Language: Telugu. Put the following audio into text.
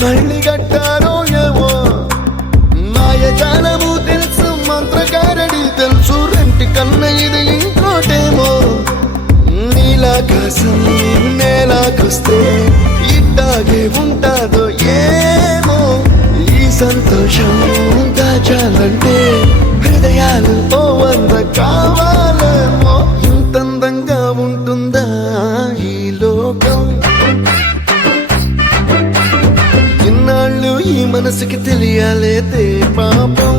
మళ్ళీ కట్టారో ఏమో మాయజాలము తెలుసు మంత్రకారడి తెలుసు రెంటి కన్న ఇది ఇంకోటేమో నీలాకాశం నేలాకొస్తే ఇట్టాగే ఉంటాదో ఏమో ఈ సంతోషం దాచాలంటే హృదయాలు ఓ వంద కావాలేమో ఇంతందంగా ఉంటుందా ఈ లోకం ఇన్నాళ్ళు ఈ మనసుకి తెలియాలేదే పాపం